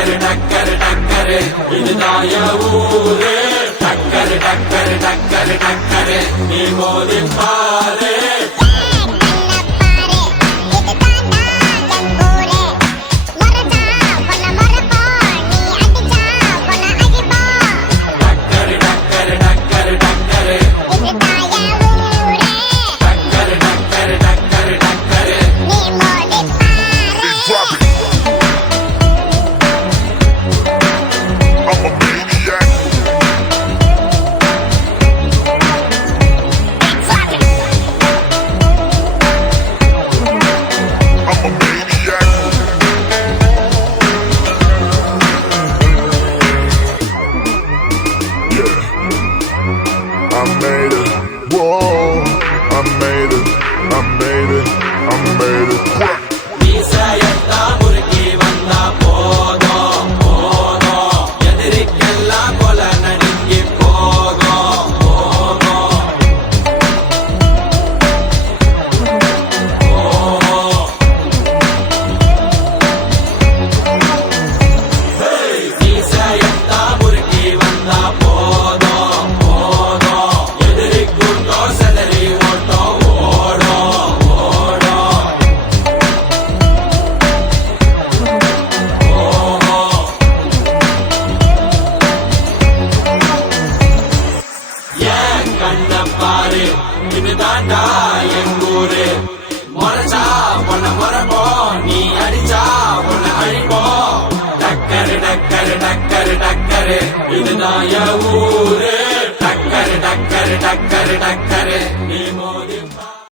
டக்கரு டக்கரு டக்கரு இதுதான் என் ஊரு டக்கரு டக்கரு டக்கரு டக்கரு நீ மோதி பாரு I made it, whoa, I made it, I made it, I made it. மீசையத்தா முறுக்கி வந்தா போதும் போதும் எதிரிக்கெல்லாம் கொலை நடுங்கி போகும் போகும் மீசையத்தா முறுக்கி வந்தா போதும் பாரு இதுதான்டா எங்கூரு முறைச்சா உன்னை முறைப்போம் நீ அடிச்சா உன்னை அழிப்போம் டக்கரு டக்கரு டக்கரு டக்கரு இதுதான் என் ஊரு டக்கரு டக்கரு டக்கரு டக்கரு நீ மோதி